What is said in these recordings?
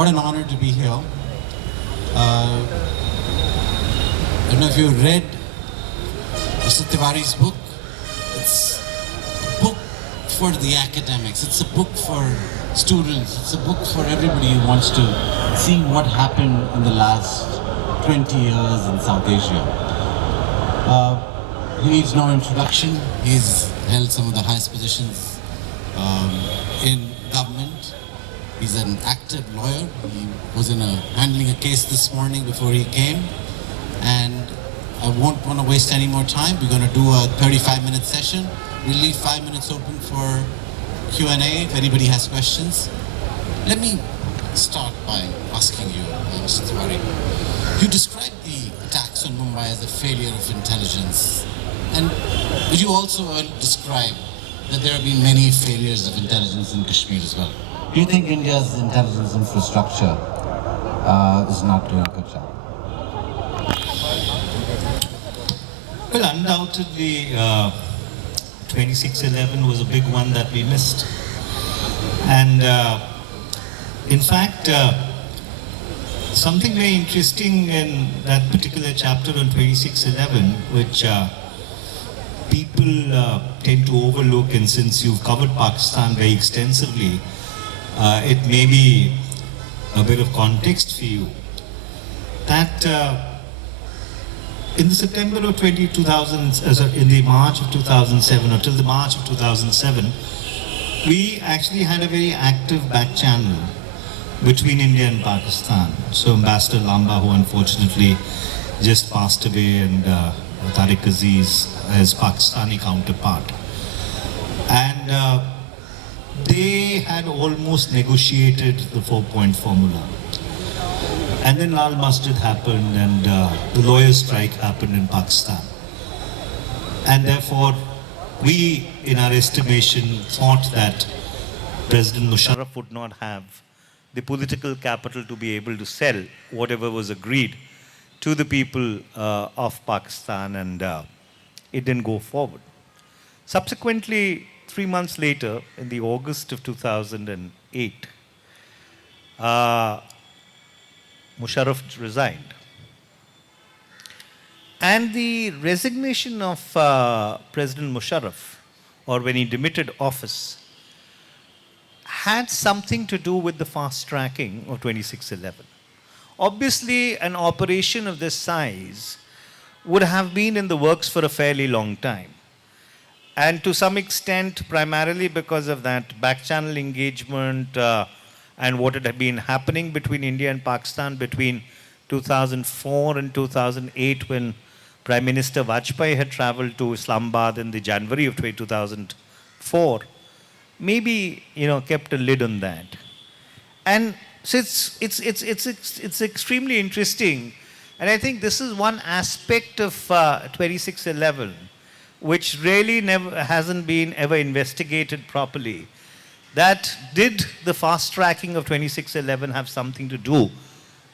What an honor to be here. I don't know if you read Mr. Tewari's book. It's a book for the academics. It's a book for students. It's a book for everybody who wants to see what happened in the last 20 years in South Asia. He needs no introduction. He's held some of the highest positions in government. He's an active lawyer. He was handling a case this morning before he came. And I won't want to waste any more time. We're going to do a 35-minute session. We'll leave 5 minutes open for Q&A if anybody has questions. Let me start by asking you, Mr. Tewari. You described the attacks on Mumbai as a failure of intelligence. And would you also describe that there have been many failures of intelligence in Kashmir as well? Do you think India's intelligence infrastructure is not doing a good job? Well, undoubtedly, 26/11 was a big one that we missed. And in fact, something very interesting in that particular chapter on 26/11, which people tend to overlook, and since you've covered Pakistan very extensively, it may be a bit of context for you, that in the September of 2000, in the March of 2007, or till the March of 2007, we actually had a very active back channel between India and Pakistan. So Ambassador Lamba, who unfortunately just passed away, and Tariq Aziz, his Pakistani counterpart. And they had almost negotiated the 4-point formula. And then Lal Masjid happened, and the lawyers' strike happened in Pakistan. And therefore, we, in our estimation, thought that President Musharraf would not have the political capital to be able to sell whatever was agreed to the people of Pakistan, and it didn't go forward. Subsequently, 3 months later, in the August of 2008, Musharraf resigned. And the resignation of President Musharraf, or when he demitted office, had something to do with the fast tracking of 26/11. Obviously, an operation of this size would have been in the works for a fairly long time. And to some extent, primarily because of that back-channel engagement and what had been happening between India and Pakistan between 2004 and 2008, when Prime Minister Vajpayee had traveled to Islamabad in the January of 2004, maybe, kept a lid on that. And so it's extremely interesting. And I think this is one aspect of 26/11 which really hasn't been ever investigated properly. That did the fast tracking of 26/11 have something to do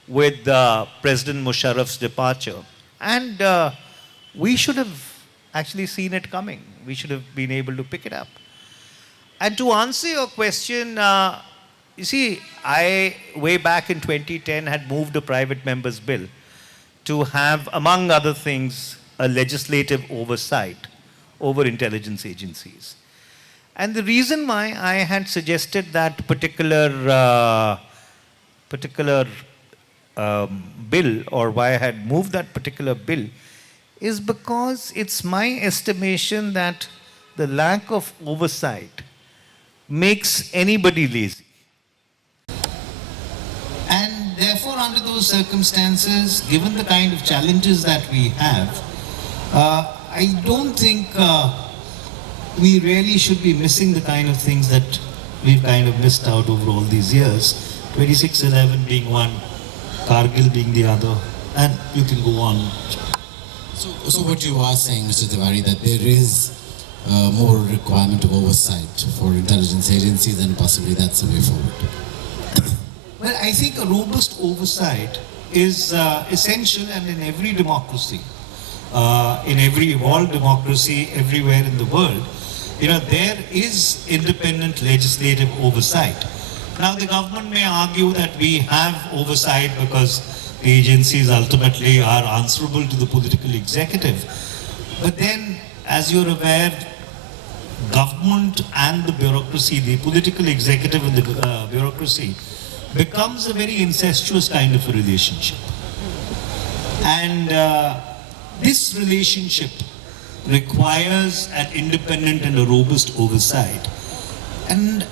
with President Musharraf's departure? And we should have actually seen it coming. We should have been able to pick it up. And to answer your question, you see, I, way back in 2010, had moved a private member's bill to have, among other things, a legislative oversight over intelligence agencies. And the reason why I had suggested that particular bill, or why I had moved that particular bill, is because it's my estimation that the lack of oversight makes anybody lazy. And therefore, under those circumstances, given the kind of challenges that we have, I don't think we really should be missing the kind of things that we've kind of missed out over all these years. 26/11 being one, Kargil being the other, and you can go on. So what you are saying, Mr. Tewari, that there is more requirement of oversight for intelligence agencies, and possibly that's the way forward. Well, I think a robust oversight is essential, and in every democracy, in every evolved democracy everywhere in the world, there is independent legislative oversight. Now the government may argue that we have oversight because the agencies ultimately are answerable to the political executive. But then, as you're aware, government and the bureaucracy, the political executive and the bureaucracy, becomes a very incestuous kind of a relationship. And this relationship requires an independent and a robust oversight. And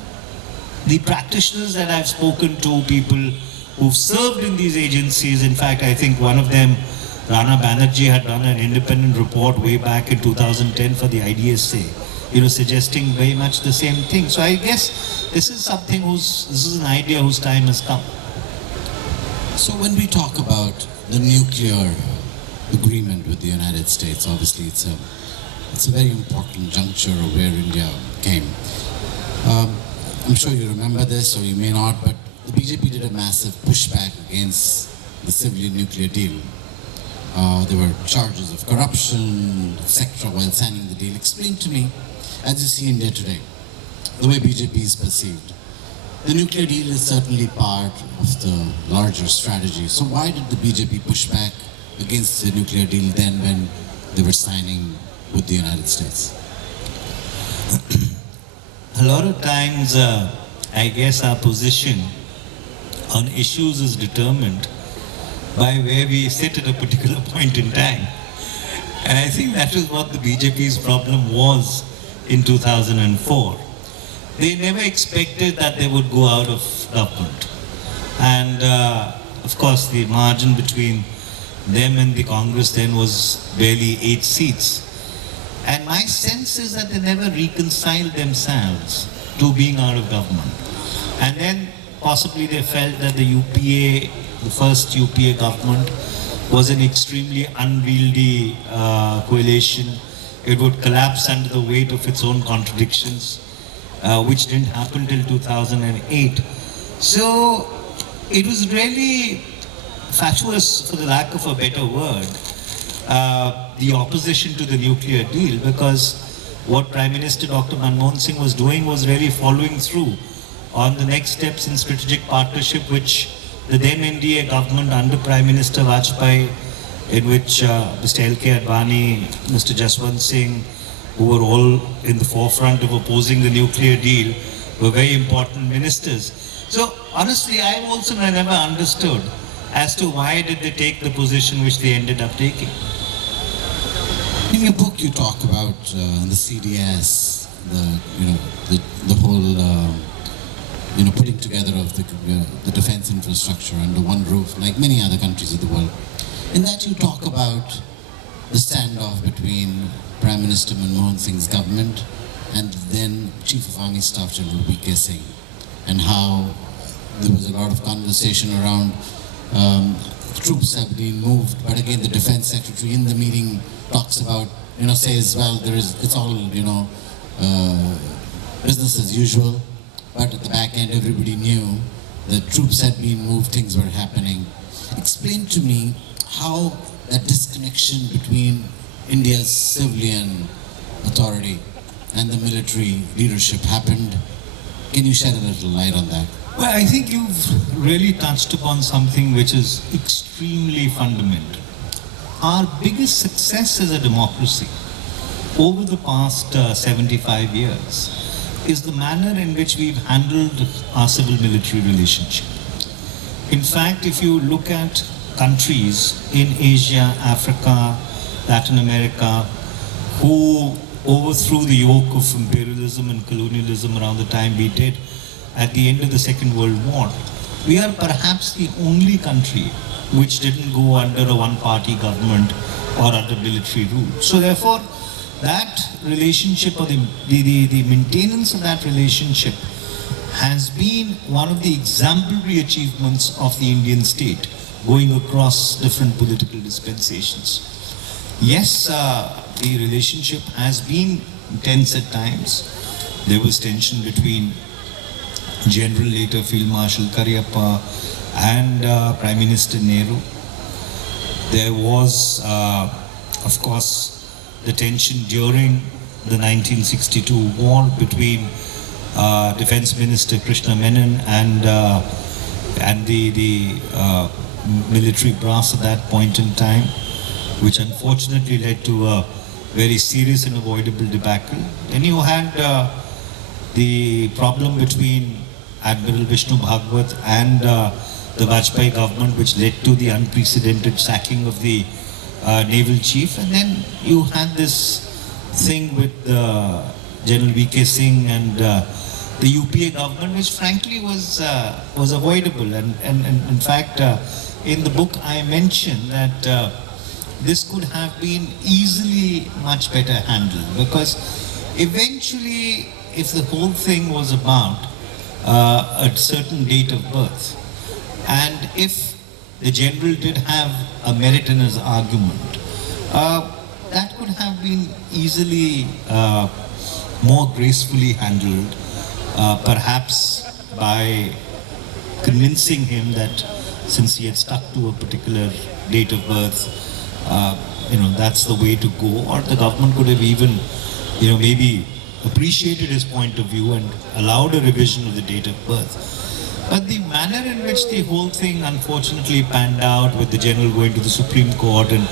the practitioners that I've spoken to, people who've served in these agencies, in fact, I think one of them, Rana Banerjee, had done an independent report way back in 2010 for the IDSA, suggesting very much the same thing. So I guess this is something this is an idea whose time has come. So when we talk about the nuclear agreement with the United States, obviously it's a very important juncture of where India came. I'm sure you remember this, or you may not, but the BJP did a massive pushback against the civilian nuclear deal. There were charges of corruption, etc. while signing the deal. Explain to me, as you see India today, the way BJP is perceived. The nuclear deal is certainly part of the larger strategy. So why did the BJP push back against the nuclear deal then when they were signing with the United States? A lot of times, I guess our position on issues is determined by where we sit at a particular point in time. And I think that was what the BJP's problem was in 2004. They never expected that they would go out of government. And of course, the margin between them and the Congress then was barely 8 seats. And my sense is that they never reconciled themselves to being out of government. And then possibly they felt that the UPA, the first UPA government, was an extremely unwieldy coalition. It would collapse under the weight of its own contradictions, which didn't happen till 2008. So it was really fatuous, for the lack of a better word, the opposition to the nuclear deal, because what Prime Minister Dr. Manmohan Singh was doing was really following through on the next steps in strategic partnership which the then NDA government under Prime Minister Vajpayee, in which Mr. L.K. Advani, Mr. Jaswant Singh, who were all in the forefront of opposing the nuclear deal, were very important ministers. So honestly, I also never understood as to why did they take the position which they ended up taking. In your book, you talk about the CDS, the whole putting together of the defense infrastructure under one roof, like many other countries of the world. In that, you talk about the standoff between Prime Minister Manmohan Singh's government and then Chief of Army Staff General V.K. Singh, and how there was a lot of conversation around troops have been moved, but again the Defense Secretary in the meeting talks about, says, well, it's all, business as usual, but at the back end everybody knew the troops had been moved, things were happening. Explain to me how that disconnection between India's civilian authority and the military leadership happened. Can you shed a little light on that? Well, I think you've really touched upon something which is extremely fundamental. Our biggest success as a democracy over the past 75 years is the manner in which we've handled our civil-military relationship. In fact, if you look at countries in Asia, Africa, Latin America, who overthrew the yoke of imperialism and colonialism around the time we did at the end of the Second World War, we are perhaps the only country which didn't go under a one-party government or under military rule. So therefore, that relationship, or the maintenance of that relationship, has been one of the exemplary achievements of the Indian state, going across different political dispensations. Yes, the relationship has been tense at times. There was tension between General, later Field Marshal Cariappa, and Prime Minister Nehru. There was, of course, the tension during the 1962 war between Defense Minister Krishna Menon and the military brass at that point in time, which unfortunately led to a very serious and avoidable debacle. Then you had the problem between Admiral Vishnu Bhagwat and the Vajpayee government, which led to the unprecedented sacking of the naval chief. And then you had this thing with General V.K. Singh and the UPA government, which frankly was avoidable. And in fact, in the book I mentioned that this could have been easily much better handled, because eventually, if the whole thing was about a certain date of birth, and if the general did have a merit in his argument, that could have been easily more gracefully handled, perhaps by convincing him that since he had stuck to a particular date of birth, that's the way to go. Or the government could have even, maybe appreciated his point of view and allowed a revision of the date of birth. But the manner in which the whole thing unfortunately panned out, with the general going to the Supreme Court and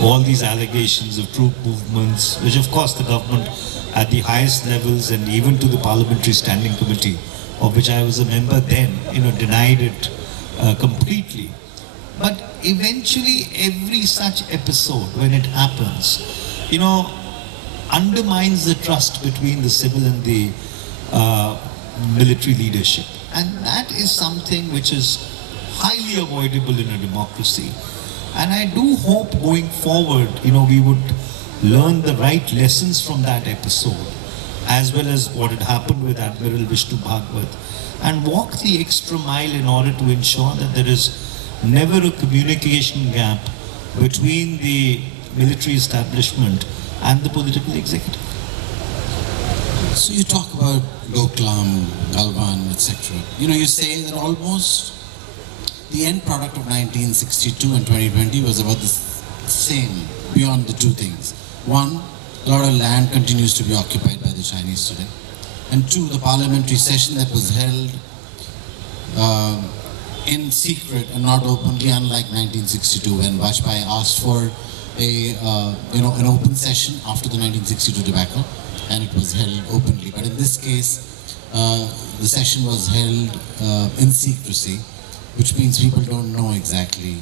all these allegations of troop movements, which of course the government at the highest levels and even to the Parliamentary Standing Committee, of which I was a member then, denied it completely. But eventually every such episode, when it happens, undermines the trust between the civil and the military leadership. And that is something which is highly avoidable in a democracy. And I do hope going forward, we would learn the right lessons from that episode, as well as what had happened with Admiral Vishnu Bhagwat, and walk the extra mile in order to ensure that there is never a communication gap between the military establishment and the political executive. So you talk about Doklam, Galwan, etc. You say that almost the end product of 1962 and 2020 was about the same, beyond the two things. One, a lot of land continues to be occupied by the Chinese today. And two, the parliamentary session that was held in secret and not openly, unlike 1962 when Vajpayee asked for an open session after the 1962 debacle, and it was held openly. But in this case, the session was held in secrecy, which means people don't know exactly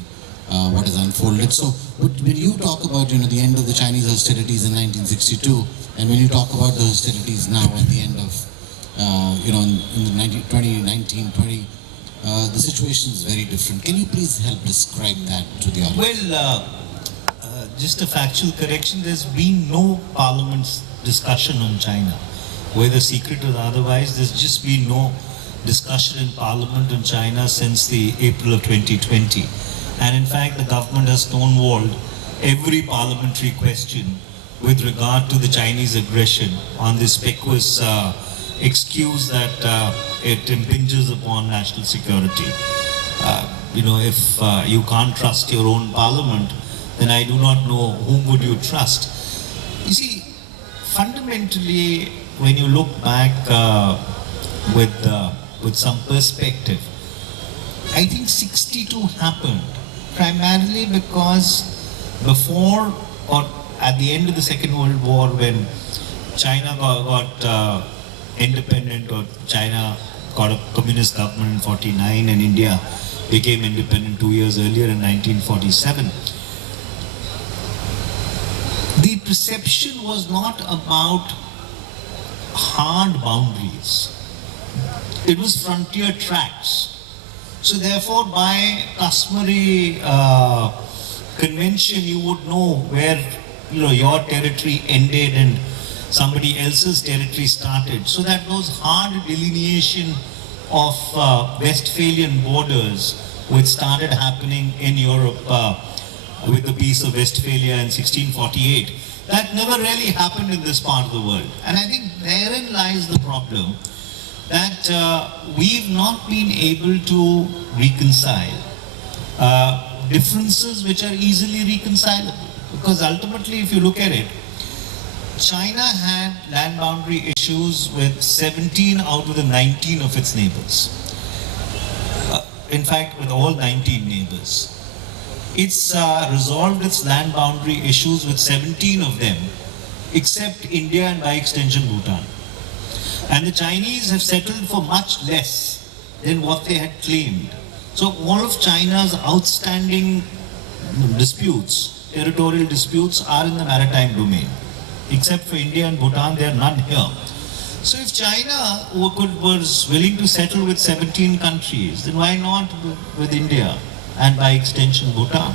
what has unfolded. So when you talk about the end of the Chinese hostilities in 1962, and when you talk about the hostilities now at the end of in the 2019-20, the situation is very different. Can you please help describe that to the audience? Well, just a factual correction, there's been no parliament's discussion on China, whether secret or otherwise. There's just been no discussion in parliament on China since the April of 2020. And in fact, the government has stonewalled every parliamentary question with regard to the Chinese aggression on this specious excuse that it impinges upon national security. If you can't trust your own parliament, then I do not know whom would you trust. You see, fundamentally, when you look back with some perspective, I think 62 happened primarily because before or at the end of the Second World War, when China got independent, or China got a communist government in 49 and India became independent 2 years earlier in 1947. The perception was not about hard boundaries. It was frontier tracts. So therefore, by customary convention, you would know where your territory ended and somebody else's territory started. So that those hard delineation of Westphalian borders, which started happening in Europe with the Peace of Westphalia in 1648, that never really happened in this part of the world. And I think therein lies the problem, that we've not been able to reconcile differences which are easily reconcilable. Because ultimately, if you look at it, China had land boundary issues with 17 out of the 19 of its neighbors. In fact, with all 19 neighbors. It's resolved its land boundary issues with 17 of them, except India and by extension Bhutan. And the Chinese have settled for much less than what they had claimed. So all of China's outstanding disputes, territorial disputes, are in the maritime domain. Except for India and Bhutan, there are none here. So if China was willing to settle with 17 countries, then why not with India and by extension Bhutan?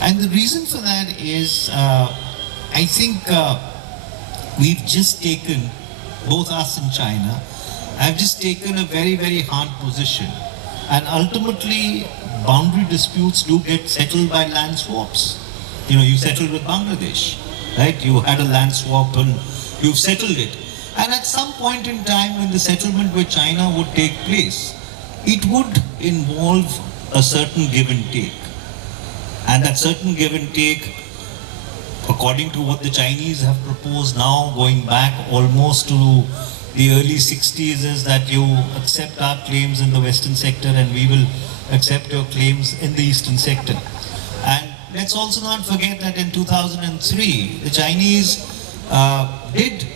And the reason for that is, I think we've just taken, both us and China, have just taken a very, very hard position. And ultimately, boundary disputes do get settled by land swaps. You know, you settled with Bangladesh, right? You had a land swap and you've settled it. And at some point in time when the settlement with China would take place, it would involve a certain give and take. And that certain give and take, according to what the Chinese have proposed now, going back almost to the early 60s, is that you accept our claims in the western sector and we will accept your claims in the eastern sector. And let's also not forget that in 2003, the Chinese did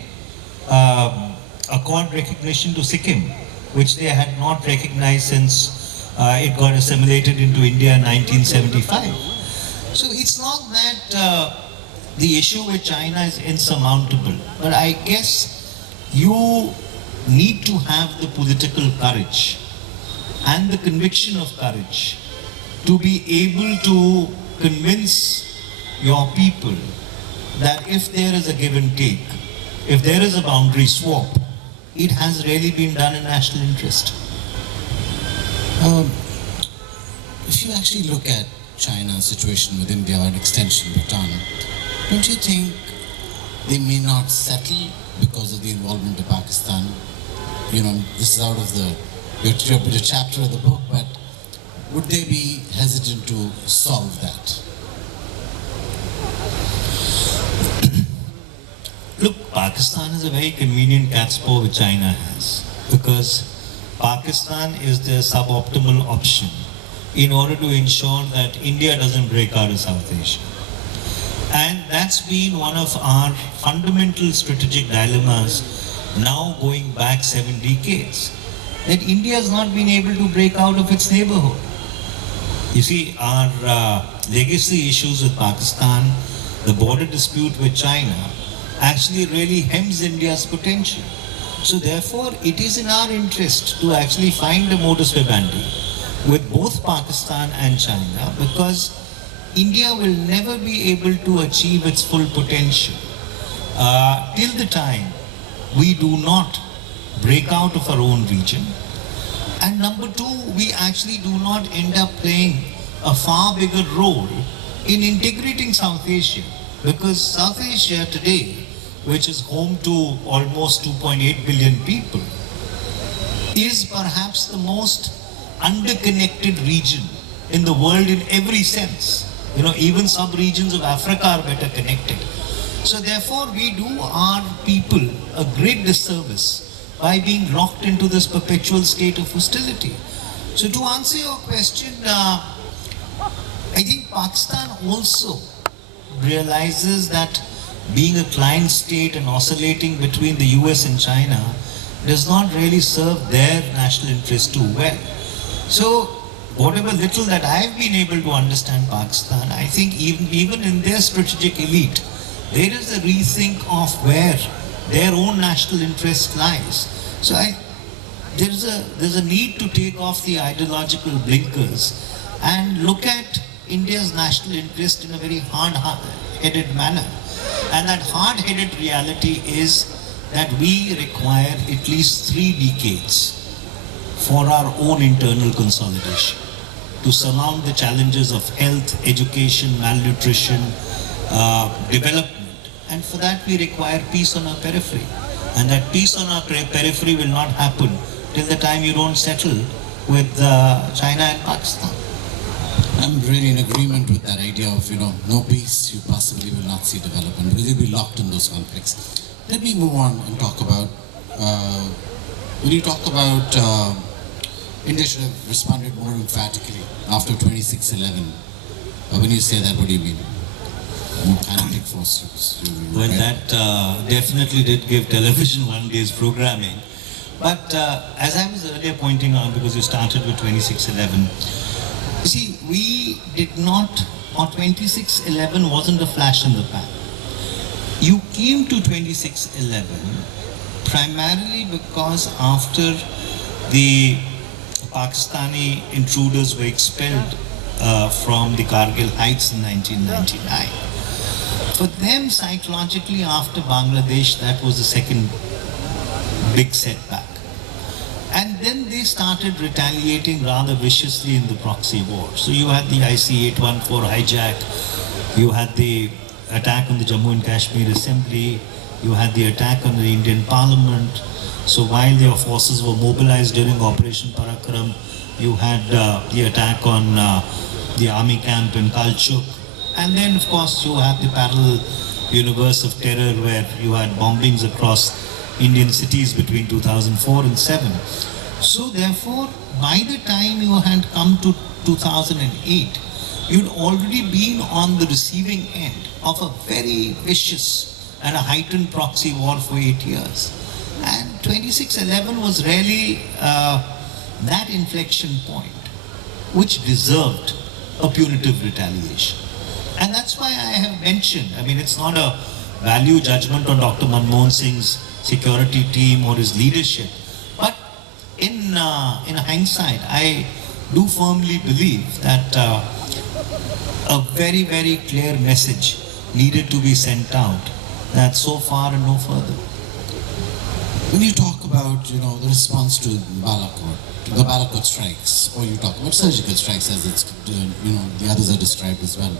accord recognition to Sikkim, which they had not recognized since it got assimilated into India in 1975. So it's not that the issue with China is insurmountable, but I guess you need to have the political courage and the conviction of courage to be able to convince your people that if there is a give and take, if there is a boundary swap, it has really been done in national interest. If you actually look at China's situation with India and extension Bhutan, don't you think they may not settle because of the involvement of Pakistan? You know, this is out of your chapter of the book, but would they be hesitant to solve that? Look, Pakistan is a very convenient cat's paw which China has, because Pakistan is their suboptimal option in order to ensure that India doesn't break out of South Asia. And that's been one of our fundamental strategic dilemmas now going back 7 decades, that India has not been able to break out of its neighborhood. You see, our legacy issues with Pakistan, the border dispute with China, actually really hems India's potential. So therefore, it is in our interest to actually find a modus vivendi with both Pakistan and China, because India will never be able to achieve its full potential till the time we do not break out of our own region. And number two, we actually do not end up playing a far bigger role in integrating South Asia, because South Asia today, which is home to almost 2.8 billion people, is perhaps the most underconnected region in the world in every sense. You know, even sub-regions of Africa are better connected. So therefore, we do our people a great disservice by being locked into this perpetual state of hostility. So to answer your question, I think Pakistan also realizes that being a client state and oscillating between the US and China does not really serve their national interest too well. So whatever little that I've been able to understand Pakistan, I think even in their strategic elite, there is a rethink of where their own national interest lies. So there's a need to take off the ideological blinkers and look at India's national interest in a very hard-headed manner. And that hard-headed reality is that we require at least 3 decades for our own internal consolidation to surmount the challenges of health, education, malnutrition, development. And for that we require peace on our periphery. And that peace on our periphery will not happen till the time you don't settle with China and Pakistan. I'm really in agreement with that idea of, no peace, you possibly will not see development because you'll be locked in those conflicts. Let me move on and talk about, when you talk about India should have responded more emphatically after 26/11. When you say that, what do you mean? More kinetic force. Well, that definitely did give television one day's programming. But as I was earlier pointing out, because you started with 26/11, you see, we did not, or 26/11 wasn't a flash in the pan. You came to 26/11 primarily because after the Pakistani intruders were expelled from the Kargil Heights in 1999. For them, psychologically, after Bangladesh, that was the second big setback. And then they started retaliating rather viciously in the proxy war. So you had the IC-814 hijack, you had the attack on the Jammu and Kashmir Assembly, you had the attack on the Indian Parliament. So while their forces were mobilized during Operation Parakram, you had the attack on the army camp in Kalchuk. And then, of course, you had the parallel universe of terror where you had bombings across Indian cities between 2004 and 7. So therefore, by the time you had come to 2008, you'd already been on the receiving end of a very vicious and a heightened proxy war for 8 years. And 26/11 was really that inflection point, which deserved a punitive retaliation. And that's why I have mentioned, I mean, it's not a value judgment on Dr. Manmohan Singh's security team or his leadership, but in hindsight, I do firmly believe that a very, very clear message needed to be sent out, that so far and no further. When you talk about, the response to Balakot, the Balakot strikes, or you talk about surgical strikes as it's, the others are described as well,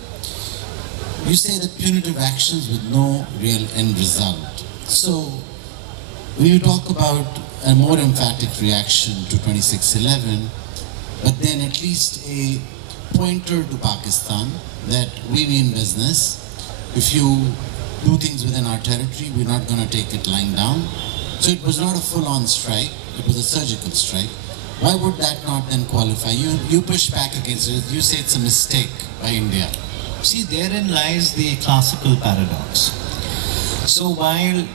you say that punitive actions with no real end result. So, when you talk about a more emphatic reaction to 26/11, but then at least a pointer to Pakistan that we mean business. If you do things within our territory, we're not going to take it lying down. So it was not a full-on strike, it was a surgical strike. Why would that not then qualify? You push back against it, you say it's a mistake by India. See, therein lies the classical paradox. So while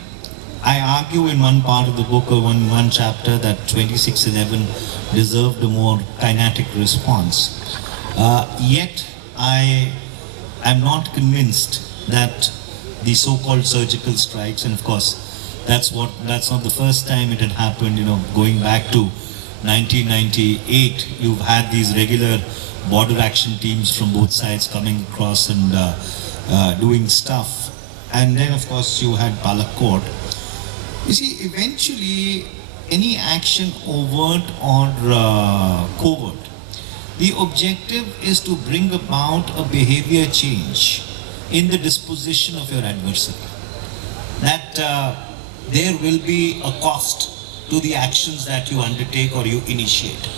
I argue in one part of the book or one chapter that 26/11 deserved a more kinetic response, yet I am not convinced that the so-called surgical strikes, and of course that's not the first time it had happened, going back to 1998, you've had these regular border action teams from both sides coming across and doing stuff. And then, of course, you had Balakot. You see, eventually, any action overt or covert, the objective is to bring about a behavior change in the disposition of your adversary. That there will be a cost to the actions that you undertake or you initiate.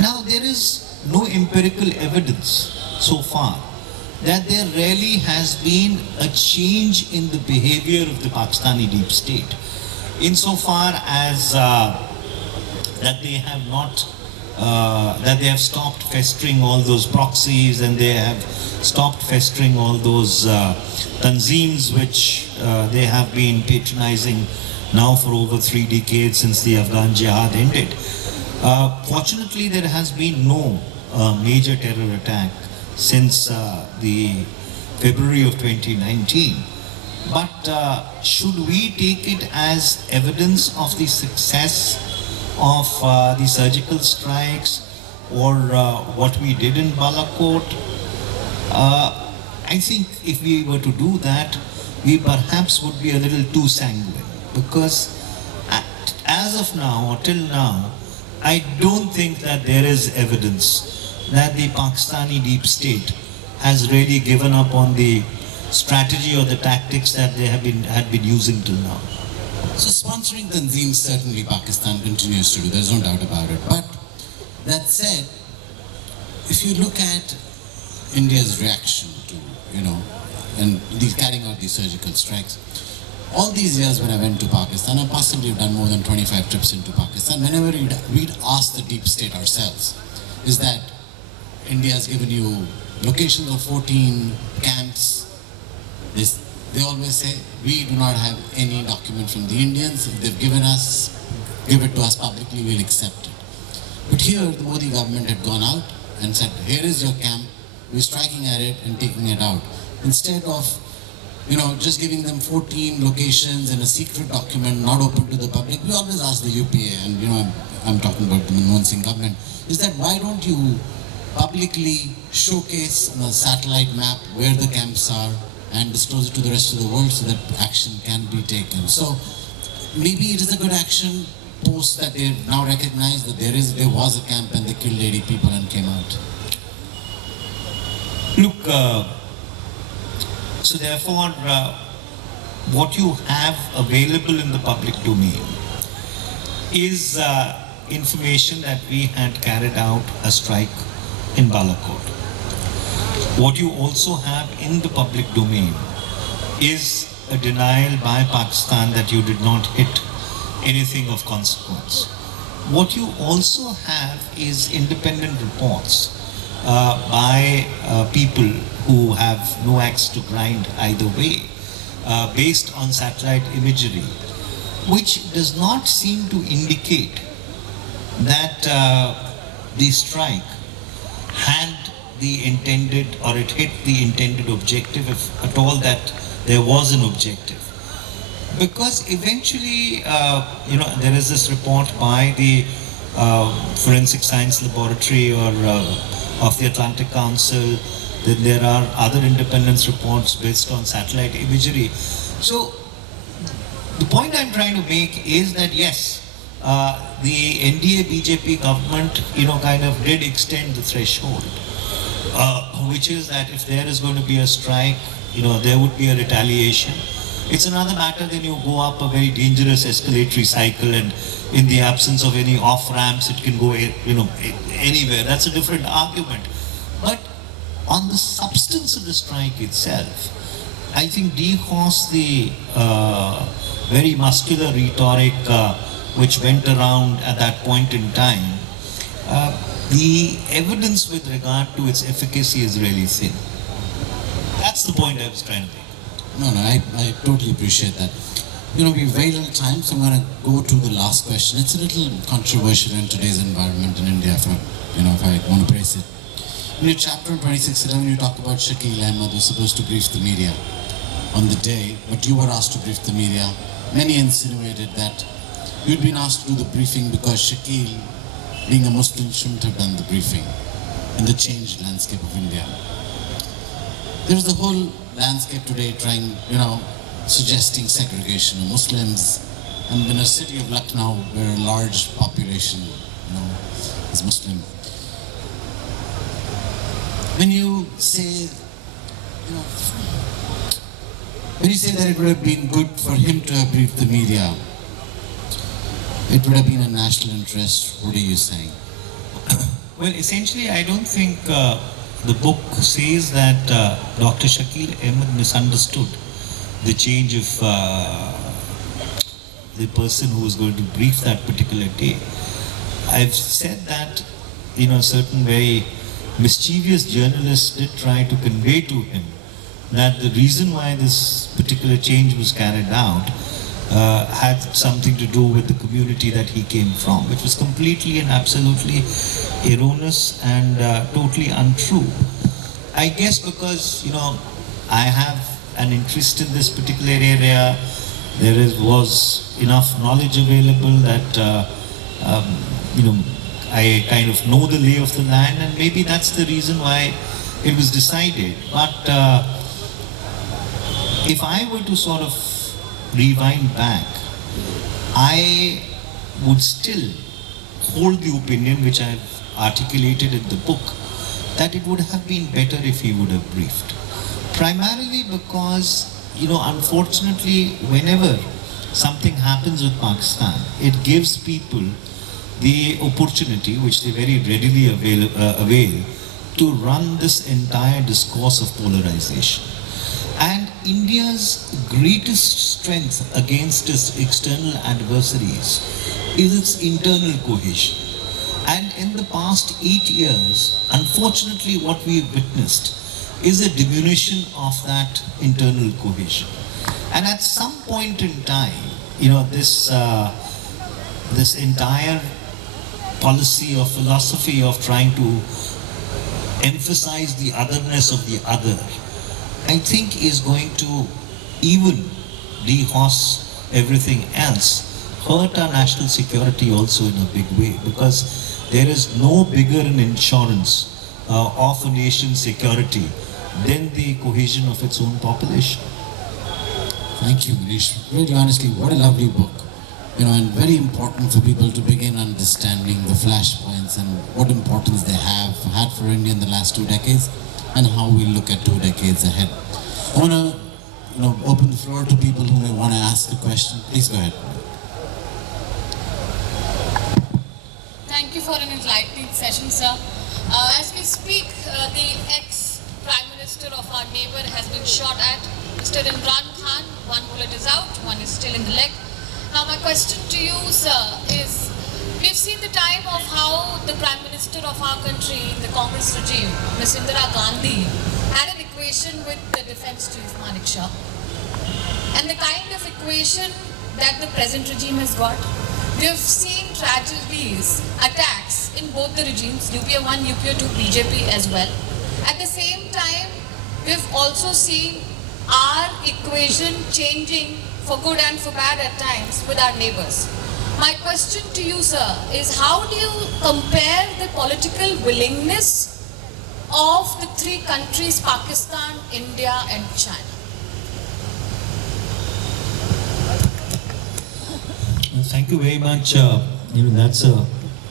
Now, there is no empirical evidence so far that there really has been a change in the behavior of the Pakistani deep state, insofar as that they have not, that they have stopped festering all those proxies, and they have stopped festering all those tanzeems which they have been patronizing now for over 3 decades since the Afghan jihad ended. Fortunately, there has been no major terror attack since the February of 2019. But should we take it as evidence of the success of the surgical strikes or what we did in Balakot? I think if we were to do that, we perhaps would be a little too sanguine, because as of now, or till now, I don't think that there is evidence that the Pakistani deep state has really given up on the strategy or the tactics that they had been using till now. So sponsoring Tanzeem, certainly Pakistan continues to do, there's no doubt about it. But that said, if you look at India's reaction to, and these carrying out these surgical strikes. All these years when I went to Pakistan, I possibly have done more than 25 trips into Pakistan, whenever we'd ask the deep state ourselves, is that India has given you locations of 14 camps. They always say, we do not have any document from the Indians. If they've give it to us publicly, we'll accept it. But here, the Modi government had gone out and said, here is your camp, we're striking at it and taking it out. Instead of, just giving them 14 locations in a secret document, not open to the public, we always ask the UPA, and I'm talking about the Manmohan Singh government, is that why don't you publicly showcase on a satellite map where the camps are and disclose it to the rest of the world so that action can be taken. So maybe it is a good action post that they now recognize that there was a camp and they killed 80 people and came out. Look, so therefore, what you have available in the public domain is information that we had carried out a strike in Balakot. What you also have in the public domain is a denial by Pakistan that you did not hit anything of consequence. What you also have is independent reports by people who have no axe to grind either way, based on satellite imagery, which does not seem to indicate that the strike had the intended, or it hit the intended objective, if at all that there was an objective. Because eventually, there is this report by the Forensic Science Laboratory or of the Atlantic Council, then there are other independence reports based on satellite imagery. So the point I'm trying to make is that yes, the NDA BJP government, kind of did extend the threshold, which is that if there is going to be a strike, there would be a retaliation. It's another matter then you go up a very dangerous escalatory cycle, and in the absence of any off ramps, it can go, anywhere. That's a different argument. But on the substance of the strike itself, I think dehorsed the very muscular rhetoric which went around at that point in time. The evidence with regard to its efficacy is really thin. That's the point I was trying to make. No, I totally appreciate that. We have very little time, so I'm going to go to the last question. It's a little controversial in today's environment in India, if I want to praise it. In your chapter on 2611, you talk about Shakil Ahmed, who's supposed to brief the media on the day, but you were asked to brief the media. Many insinuated that you'd been asked to do the briefing because Shakil, being a Muslim, shouldn't have done the briefing in the changed landscape of India. There's the whole landscape today trying, suggesting segregation of Muslims. And in a city of Lucknow, where a large population, is Muslim. When you say, that it would have been good for him to have briefed the media, it would have been a national interest, what are you saying? Well, essentially, I don't think the book says that Dr. Shakil Ahmed misunderstood the change of the person who was going to brief that particular day. I've said that, certain very mischievous journalists did try to convey to him that the reason why this particular change was carried out had something to do with the community that he came from, which was completely and absolutely erroneous and totally untrue. I guess because, I have an interest in this particular area, was enough knowledge available that, I kind of know the lay of the land, and maybe that's the reason why it was decided. But if I were to sort of rewind back, I would still hold the opinion which I've articulated in the book, that it would have been better if he would have briefed. Primarily because, unfortunately, whenever something happens with Pakistan, it gives people the opportunity, which they very readily avail, to run this entire discourse of polarization. And India's greatest strength against its external adversaries is its internal cohesion. And in the past 8 years, unfortunately, what we've witnessed is a diminution of that internal cohesion. And at some point in time, this entire policy or philosophy of trying to emphasize the otherness of the other, I think is going to even dehorse everything else, hurt our national security also in a big way, because there is no bigger an insurance of a nation's security than the cohesion of its own population. Thank you, Manish. Really honestly, what a lovely book. And very important for people to begin understanding the flashpoints and what importance they have had for India in the last 2 decades and how we look at 2 decades ahead. I want to, open the floor to people who may want to ask a question. Please go ahead. Thank you for an enlightening session, sir. As we speak, the ex-Prime Minister of our neighbor has been shot at, Mr. Imran Khan. One bullet is out, one is still in the leg. Now my question to you, sir, is we've seen the time of how the Prime Minister of our country, the Congress regime, Ms. Indira Gandhi, had an equation with the Defence Chief Manik Shah. And the kind of equation that the present regime has got, we have seen tragedies, attacks in both the regimes, UPA 1, UPA 2, BJP as well. At the same time, we've also seen our equation changing for good and for bad at times with our neighbors. My question to you, sir, is how do you compare the political willingness of the 3 countries, Pakistan, India and China? Thank you very much. That's a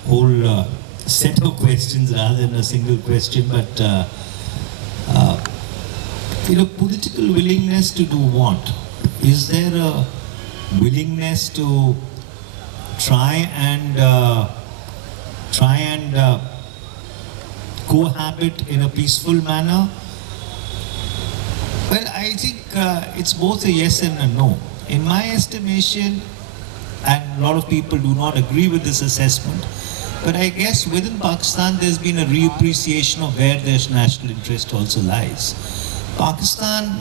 whole set of questions rather than a single question. But political willingness to do what? Is there a willingness to try and cohabit in a peaceful manner? Well, I think it's both a yes and a no. In my estimation, and a lot of people do not agree with this assessment, but I guess within Pakistan there's been a reappreciation of where their national interest also lies. Pakistan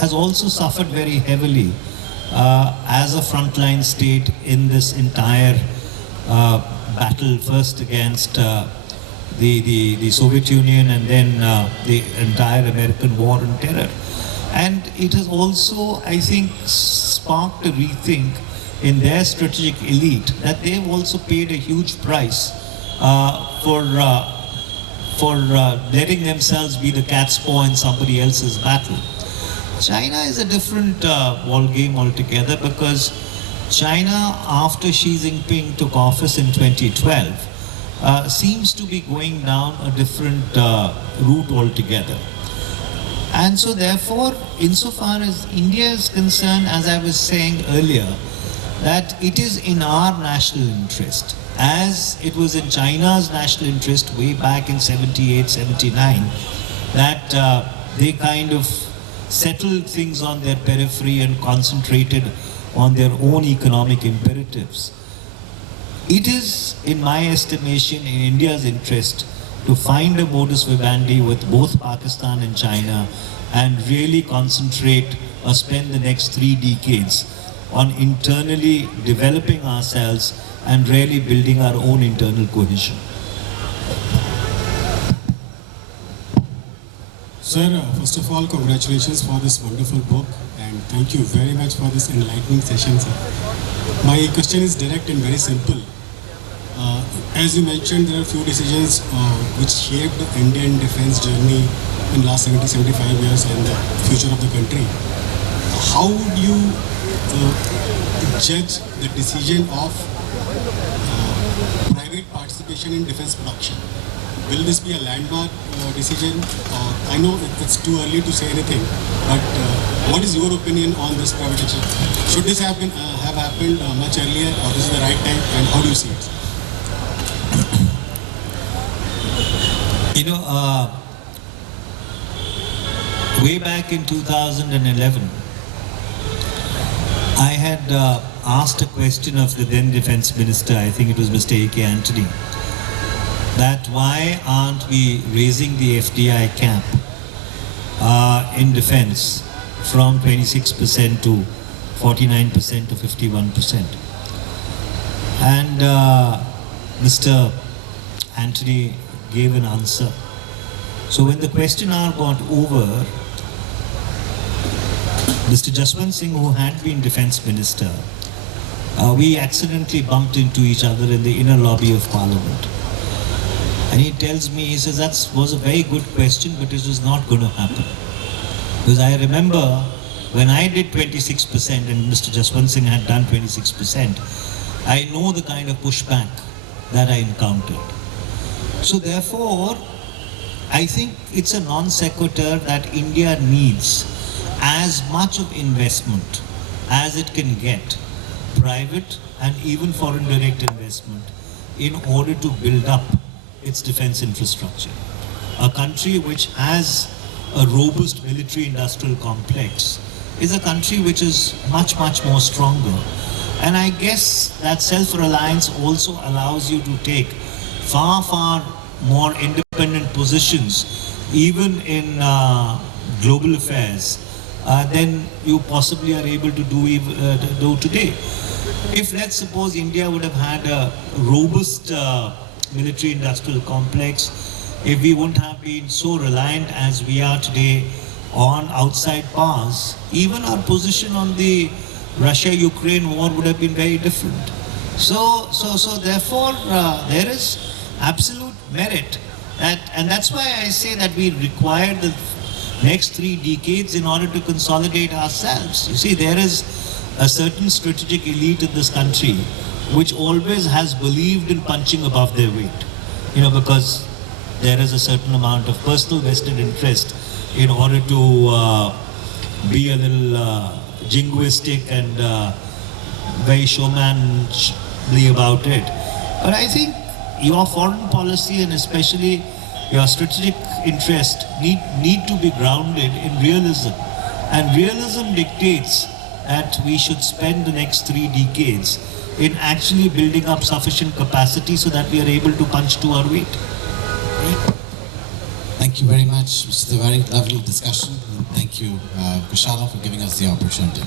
has also suffered very heavily as a frontline state in this entire battle, first against the Soviet Union and then the entire American war on terror. And it has also, I think, sparked a rethink in their strategic elite that they've also paid a huge price for letting themselves be the cat's paw in somebody else's battle. China is a different ball game altogether, because China, after Xi Jinping took office in 2012, seems to be going down a different route altogether. And so therefore, insofar as India is concerned, as I was saying earlier, that it is in our national interest, as it was in China's national interest way back in 78, 79, that they kind of settled things on their periphery and concentrated on their own economic imperatives. It is, in my estimation, in India's interest to find a modus vivendi with both Pakistan and China and really concentrate or spend the next 3 decades on internally developing ourselves and really building our own internal cohesion. Sir, first of all, congratulations for this wonderful book and thank you very much for this enlightening session, sir. My question is direct and very simple. As you mentioned, there are few decisions which shaped the Indian defense journey in last 70-75 years and the future of the country. How would you judge the decision of private participation in defense production? Will this be a landmark decision? I know it's too early to say anything, but what is your opinion on this privatization? Should this have happened much earlier, or this is the right time, and how do you see it? You know, way back in 2011, I had asked a question of the then Defense Minister, I think it was Mr. A.K. Antony, that why aren't we raising the FDI cap in defense from 26% to 49% to 51%. And Mr. Antony gave an answer. So when the question hour got over, Mr. Jaswant Singh, who had been Defense Minister, we accidentally bumped into each other in the inner lobby of Parliament. And he tells me, he says, that was a very good question, but it was not going to happen. Because I remember when I did 26% and Mr. Jaswant Singh had done 26%, I know the kind of pushback that I encountered. So therefore, I think it's a non sequitur that India needs as much of investment as it can get, private and even foreign direct investment, in order to build up its defense infrastructure. A country which has a robust military industrial complex is a country which is much more stronger. And I guess that self-reliance also allows you to take far more independent positions, even in global affairs, than you possibly are able to do today. If, let's suppose, India would have had a robust military industrial complex, if we wouldn't have been so reliant as we are today on outside powers, even our position on the Russia-Ukraine war would have been very different. So therefore, there is absolute merit, and that's why I say that we require the next 3 decades in order to consolidate ourselves. You see, there is a certain strategic elite in this country which always has believed in punching above their weight, because there is a certain amount of personal vested interest in order to be a little jingoistic and very showmanly about it. But I think your foreign policy and especially your strategic interest need to be grounded in realism. And realism dictates that we should spend the next 3 decades in actually building up sufficient capacity so that we are able to punch to our weight. Thank you very much, Mr. Tewari. Lovely discussion. And thank you, Koshala, for giving us the opportunity.